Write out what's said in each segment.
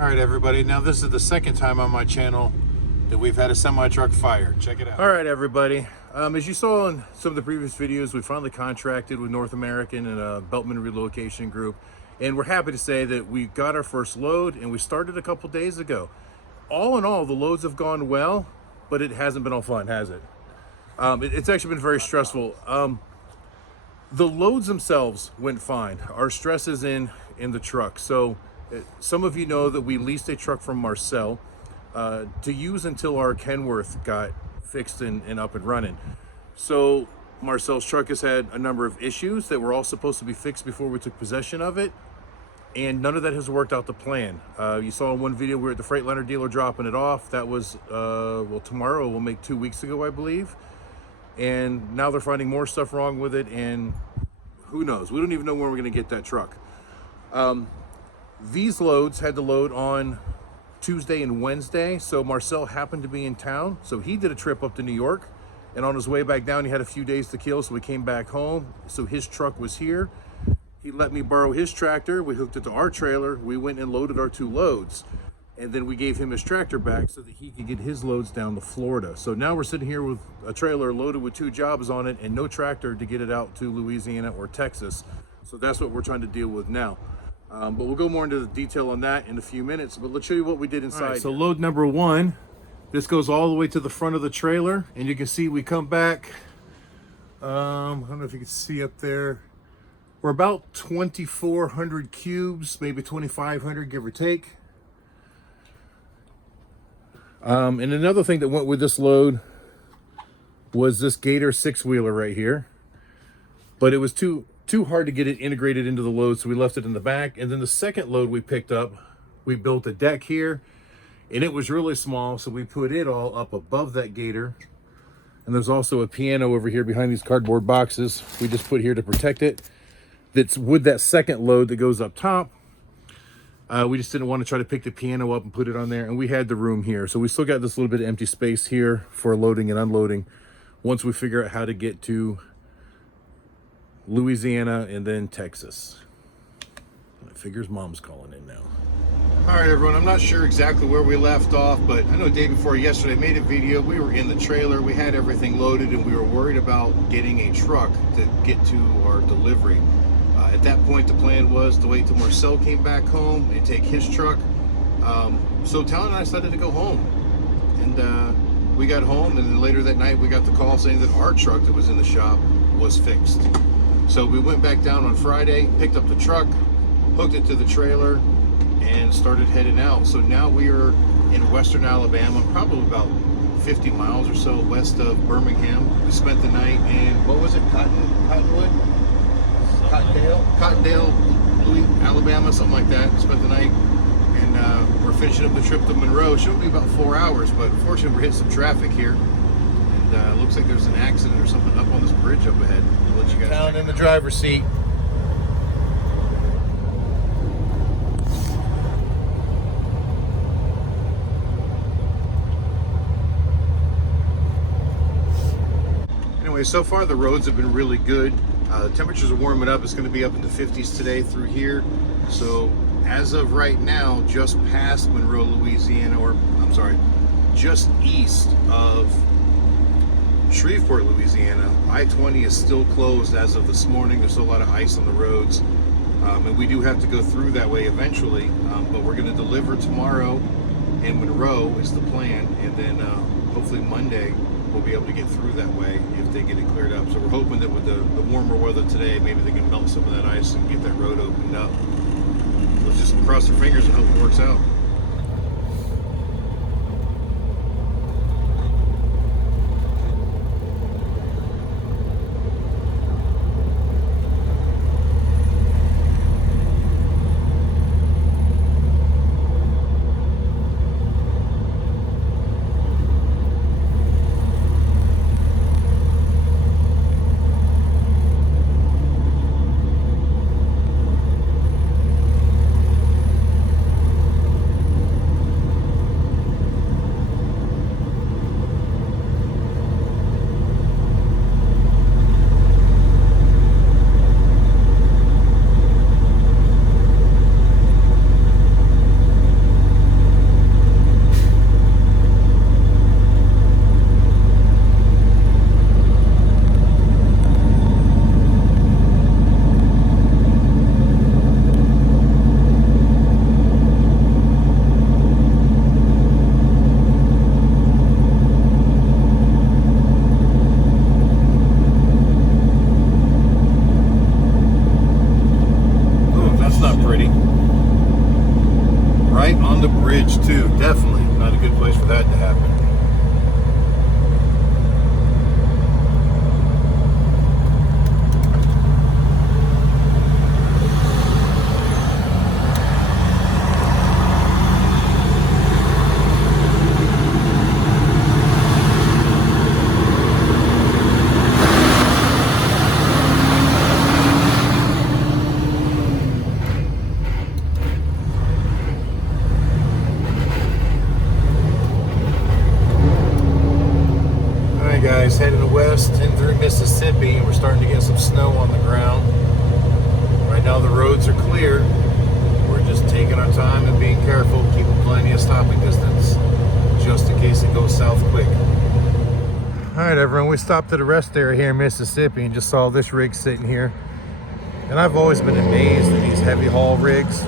All right, everybody. Now, this is the second time on my channel that we've had a semi-truck fire. Check it out. All right, everybody. As you saw in some of the previous videos, we finally contracted with North American and Beltmann Relocation Group. And we're happy to say that we got our first load and we started a couple days ago. All in all, the loads have gone well, but it hasn't been all fun, has it? It's actually been very stressful. The loads themselves went fine. Our stress is in the truck. So some of you know that we leased a truck from Marcel to use until our Kenworth got fixed and up and running. So Marcel's truck has had a number of issues that were all supposed to be fixed before we took possession of it, and none of that has worked out to plan. You saw in one video we were at the Freightliner dealer dropping it off. That was well, tomorrow will make 2 weeks ago, I believe. And now they're finding more stuff wrong with it, and who knows? We don't even know when we're going to get that truck. These loads had to load on Tuesday and Wednesday, so Marcel happened to be in town, so he did a trip up to New York, and on his way back down he had a few days to kill, so we came back home. So his truck was here. He let me borrow his tractor. We hooked it to our trailer. We went and loaded our 2 loads, and then we gave him his tractor back so that he could get his loads down to Florida. So now we're sitting here with a trailer loaded with 2 jobs on it and no tractor to get it out to Louisiana or Texas. So that's what we're trying to deal with now. But we'll go more into the detail on that in a few minutes, but let's show you what we did inside. All right, so load number 1, this goes all the way to the front of the trailer, and you can see we come back, I don't know if you can see up there, we're about 2,400 cubes, maybe 2,500, give or take. And another thing that went with this load was this Gator 6-wheeler right here, but it was too hard to get it integrated into the load, so we left it in the back. And then the second load we picked up, we built a deck here, and it was really small, so we put it all up above that Gator. And there's also a piano over here behind these cardboard boxes we just put here to protect it. That's with that second load that goes up top. We just didn't want to try to pick the piano up and put it on there, and we had the room here, so we still got this little bit of empty space here for loading and unloading once we figure out how to get to Louisiana and then Texas. I figures mom's calling in now. All right, everyone, I'm not sure exactly where we left off, but I know day before yesterday I made a video. We were in the trailer, we had everything loaded, and we were worried about getting a truck to get to our delivery. At that point, the plan was to wait till Marcel came back home and take his truck. So Talon and I decided to go home, and we got home, and then later that night we got the call saying that our truck that was in the shop was fixed. So we went back down on Friday, picked up the truck, hooked it to the trailer, and started heading out. So now we are in western Alabama, probably about 50 miles or so west of Birmingham. We spent the night in, what was it, Cottonwood? Cottondale, Alabama, something like that. Spent the night, and we're finishing up the trip to Monroe. It should be about 4 hours, but unfortunately we're hitting some traffic here. And looks like there's an accident or something up on this bridge up ahead. I'll let you guys down in the driver's seat. Anyway, so far the roads have been really good. The temperatures are warming up. It's going to be up in the 50s today through here. So as of right now, just past Monroe, Louisiana, or I'm sorry, just east of Shreveport, Louisiana, I-20 is still closed as of this morning. There's still a lot of ice on the roads, and we do have to go through that way eventually, but we're going to deliver tomorrow in Monroe is the plan, and then hopefully Monday we'll be able to get through that way if they get it cleared up. So we're hoping that with the warmer weather today, maybe they can melt some of that ice and get that road opened up. Let's just cross our fingers and hope it works out. on the bridge too. Definitely not a good place for that to happen. Guys, heading west in through Mississippi, and we're starting to get some snow on the ground. Right now the roads are clear. We're just taking our time and being careful, keeping plenty of stopping distance just in case it goes south quick. Alright everyone, we stopped at a rest area here in Mississippi and just saw this rig sitting here. And I've always been amazed at these heavy haul rigs.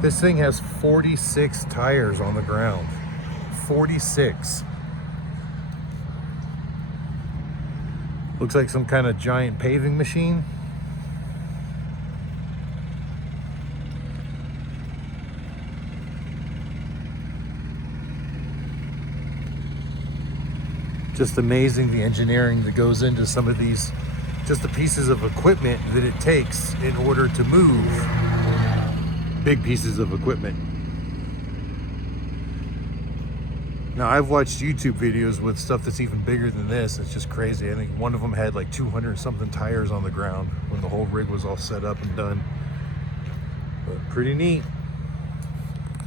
This thing has 46 tires on the ground. 46. Looks like some kind of giant paving machine. Just amazing the engineering that goes into some of these, just the pieces of equipment that it takes in order to move big pieces of equipment. Now, I've watched YouTube videos with stuff that's even bigger than this. It's just crazy. I think one of them had like 200 something tires on the ground when the whole rig was all set up and done. But pretty neat.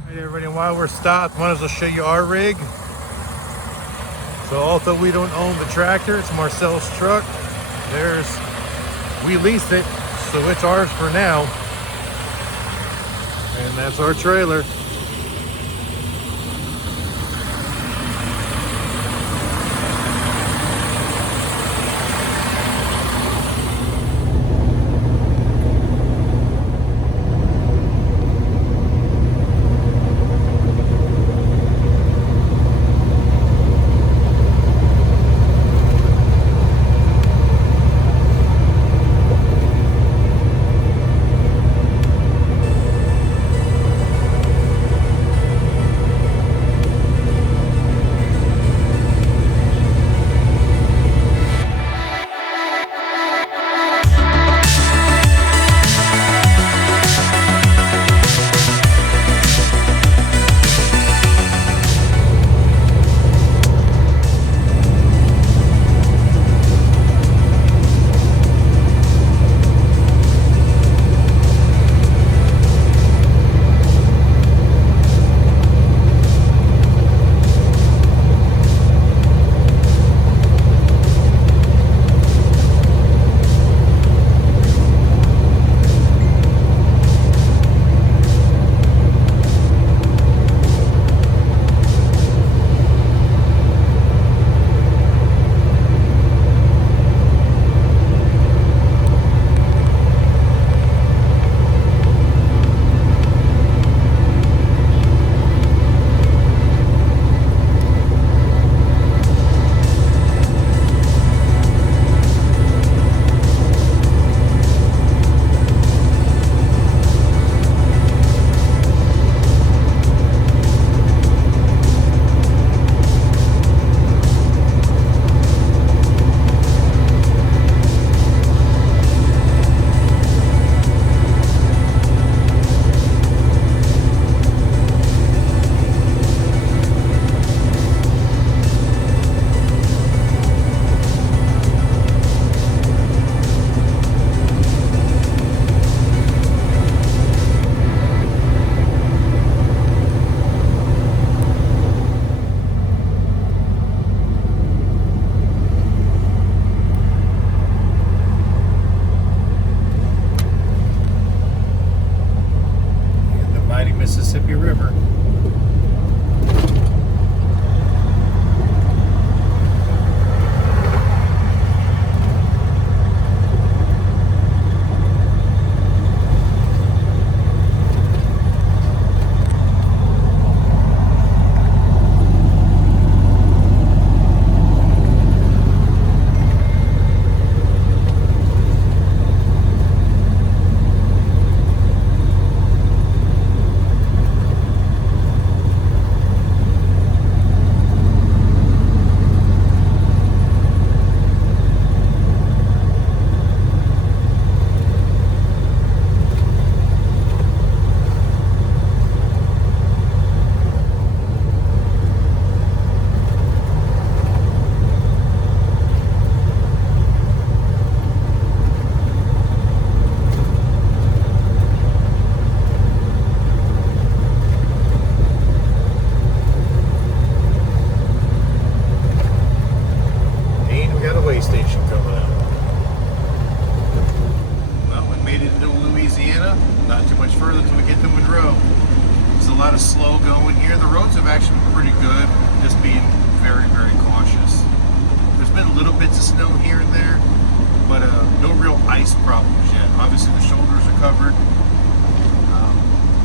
Hey everybody, while we're stopped, might as well show you our rig. So although we don't own the tractor, it's Marcel's truck. We leased it, so it's ours for now. And that's our trailer. of slow going here. The roads have actually been pretty good, just being very, very cautious. There's been little bits of snow here and there, but no real ice problems yet. Obviously the shoulders are covered,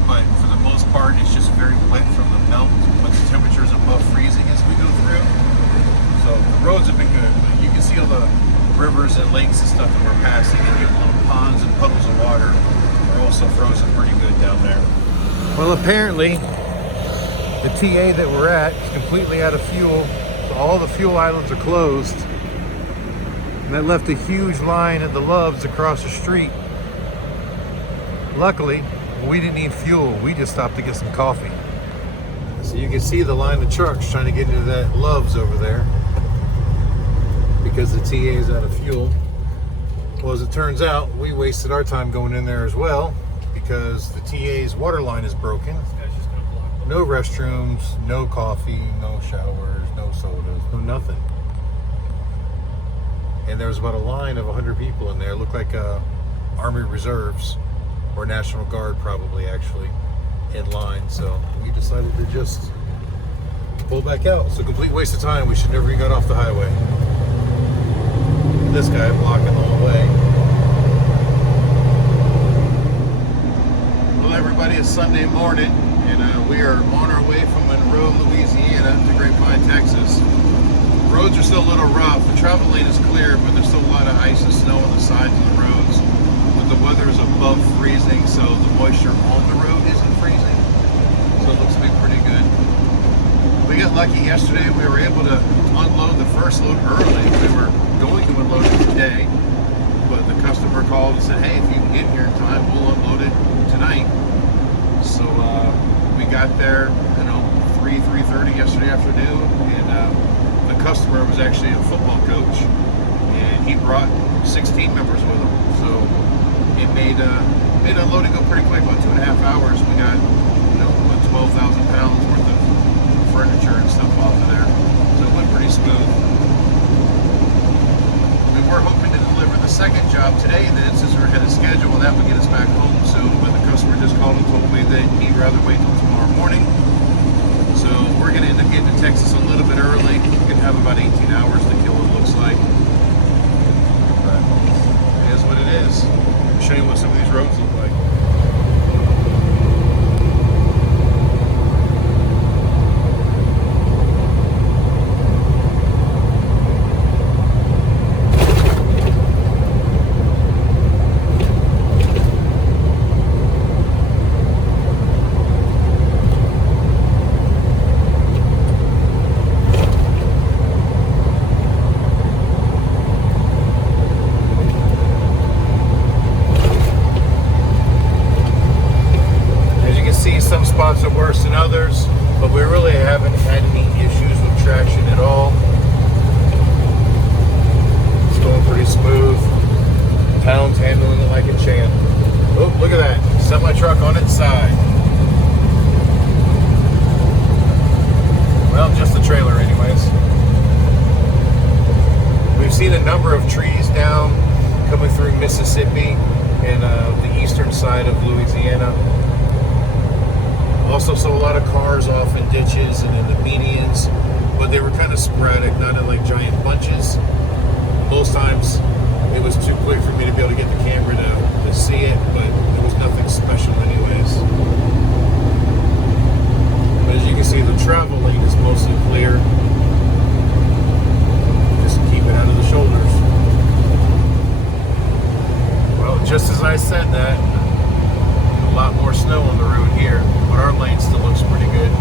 but for the most part it's just very wet from the melt, but the temperature is above freezing as we go through. So the roads have been good. You can see all the rivers and lakes and stuff that we're passing, and your little ponds and puddles of water are also frozen pretty good down there. Well, apparently the TA that we're at is completely out of fuel, so all the fuel islands are closed. And that left a huge line at the Loves across the street. Luckily, we didn't need fuel. We just stopped to get some coffee. So you can see the line of trucks trying to get into that Loves over there because the TA is out of fuel. Well, as it turns out, we wasted our time going in there as well because the TA's water line is broken. No restrooms, no coffee, no showers, no sodas, no nothing. And there was about a line of 100 people in there. It looked like Army Reserves or National Guard probably actually in line. So we decided to just pull back out. It's a complete waste of time. We should never have got off the highway. This guy blocking the whole way. Well, everybody, it's Sunday morning, and we are on our way from Monroe, Louisiana to Grapevine, Texas. Roads are still a little rough. The travel lane is clear, but there's still a lot of ice and snow on the sides of the roads. But the weather is above freezing, so the moisture on the road isn't freezing. So it looks to be pretty good. We got lucky yesterday. We were able to unload the first load early. We were going to unload it today, but the customer called and said, hey, if you can get here in time, we'll unload it tonight. So we got there, 3:30 yesterday afternoon, and the customer was actually a football coach, and he brought 16 members with him. So it made unloading go pretty quick, about 2.5 hours. We got, about 12,000 pounds worth of furniture and stuff off of there. So it went pretty smooth. We were hoping to deliver the second job today, then, since we're ahead of schedule, and that would get us back home soon. But the customer just called and told me that he'd rather wait till tomorrow morning. So we're going to end up getting to Texas a little bit early. We're going to have about 18 hours to kill, it looks like. But it is what it is. I'll show you what some of these roads look like. Some spots are worse than others, but we really haven't had any issues with traction at all. It's going pretty smooth. Town's handling it like a champ. Oh, look at that. Semi-truck on its side. Well, just the trailer anyways. We've seen a number of trees down coming through Mississippi and the eastern side of Louisiana. Also saw a lot of cars off in ditches and in the medians, but they were kind of sporadic, not in like giant bunches. Most times it was too quick for me to be able to get the camera to see it, but there was nothing special anyways. But as you can see, the travel lane is mostly clear. Just keep it out of the shoulders. Well, just as I said that, a lot more snow on the road here, but our lane still looks pretty good.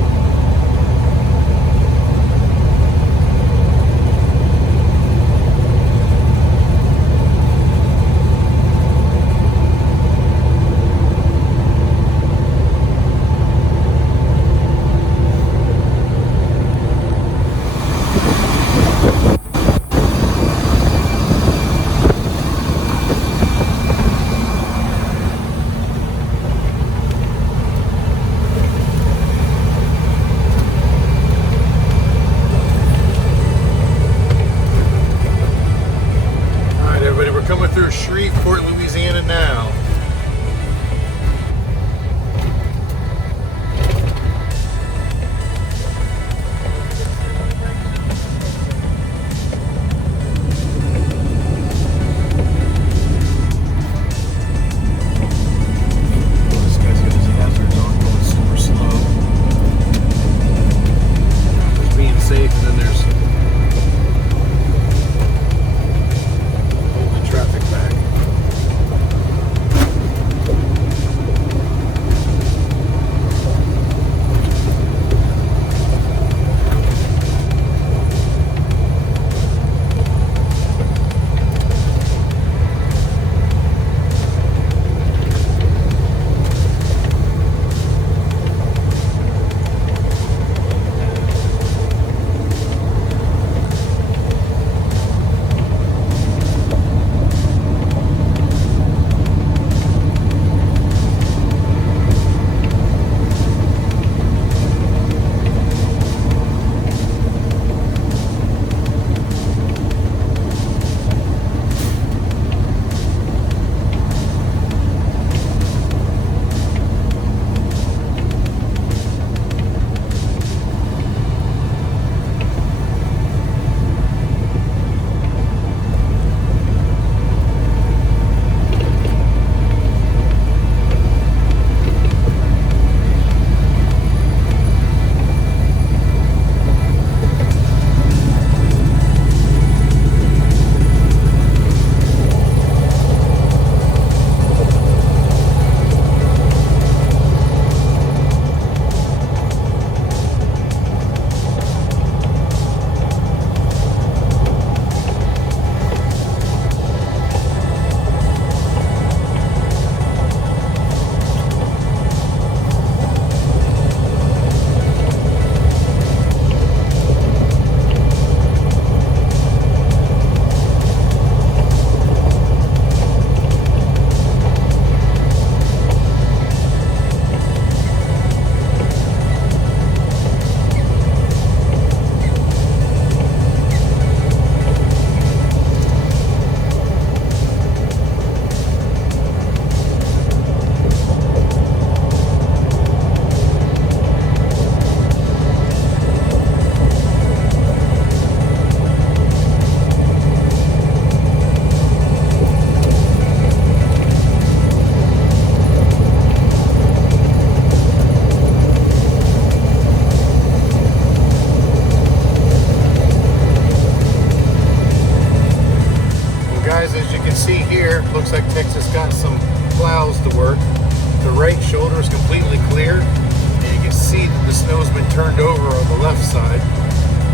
snow has been turned over on the left side,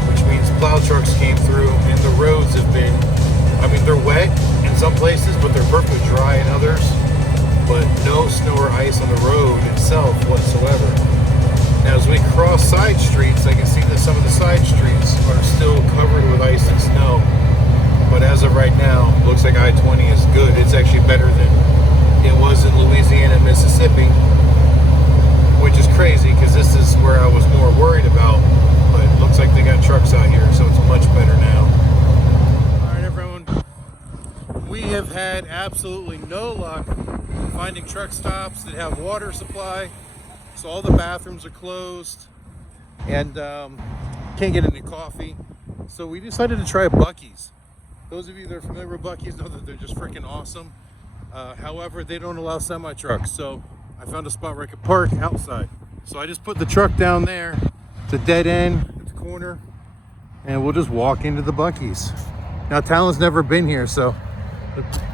which means plow trucks came through, and the roads have been, I mean, they're wet in some places, but they're perfectly dry in others. But no snow or ice on the road itself whatsoever. Now, as we cross side streets, I can see that some of the side streets are still covered with ice and snow. But as of right now, looks like I-20 is good. It's actually better than it was in Louisiana and Mississippi, which is crazy because this is where I was more worried about. But it looks like they got trucks out here, so it's much better now. All right, everyone. We have had absolutely no luck finding truck stops that have water supply. So all the bathrooms are closed and can't get any coffee. So we decided to try Buc-ee's. Those of you that are familiar with Buc-ee's know that they're just freaking awesome. However, they don't allow semi-trucks. So I found a spot where I could park outside. So I just put the truck down there. It's a dead end, it's a corner, and we'll just walk into the Buc-ee's. Now, Talon's never been here, so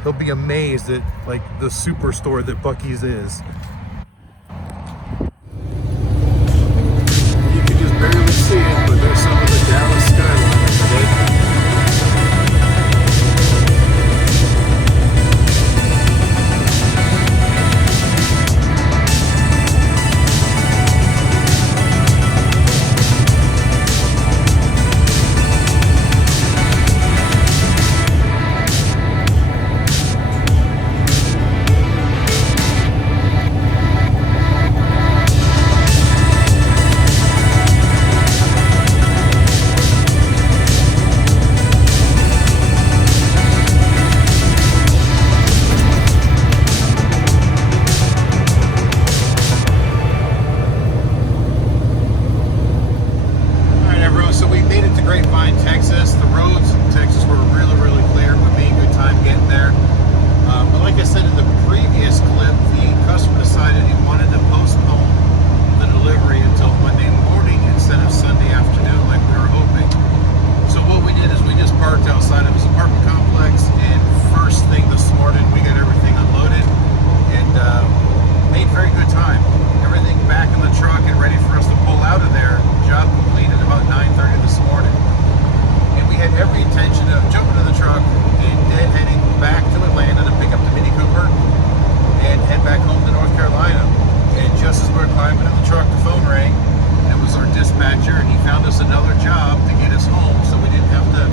he'll be amazed at like the superstore that Buc-ee's is. You can just barely see it, but there's some of the Dallas skyline today. Texas. The roads in Texas were really clear. We made good time getting there. But like I said in the previous clip, the customer decided he wanted to postpone the delivery until Monday morning instead of Sunday afternoon like we were hoping. So what we did is we just parked outside of his apartment complex, and first thing this morning we got everything unloaded and made very good time. Everything back in the truck and ready for us to pull out of there. Job completed about 9:30 this morning. We had every intention of jumping in the truck and then heading back to Atlanta to pick up the Mini Cooper and head back home to North Carolina. And just as we were climbing in the truck, the phone rang. It was our dispatcher, and he found us another job to get us home, so we didn't have to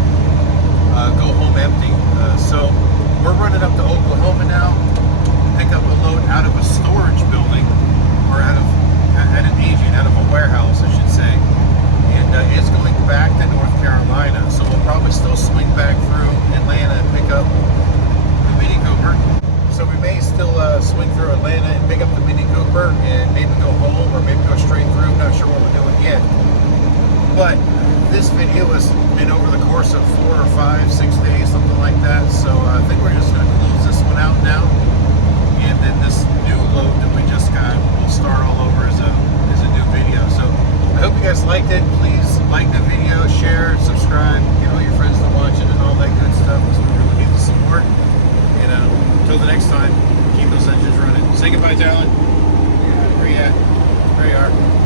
go home empty. So we're running up to Oklahoma now to pick up a load out of a storage building, or out of an agent, out of a warehouse, I should say. And it's going back to North Carolina, so we'll probably still swing back through Atlanta and pick up the Mini Cooper. So we may still swing through Atlanta and pick up the Mini Cooper and maybe go home or maybe go straight through. I'm not sure what we're doing yet. But this video has been over the course of 4 or 5, 6 days, something like that. So I think we're just going to close this one out now. And then this new load that we just got will start all over as a new video. So I hope you guys liked it. Please like the video, share, subscribe, get all your friends to watch it and all that good stuff, because we really need the support. And until the next time, keep those engines running. Say goodbye, Talon. Where you at? There you are.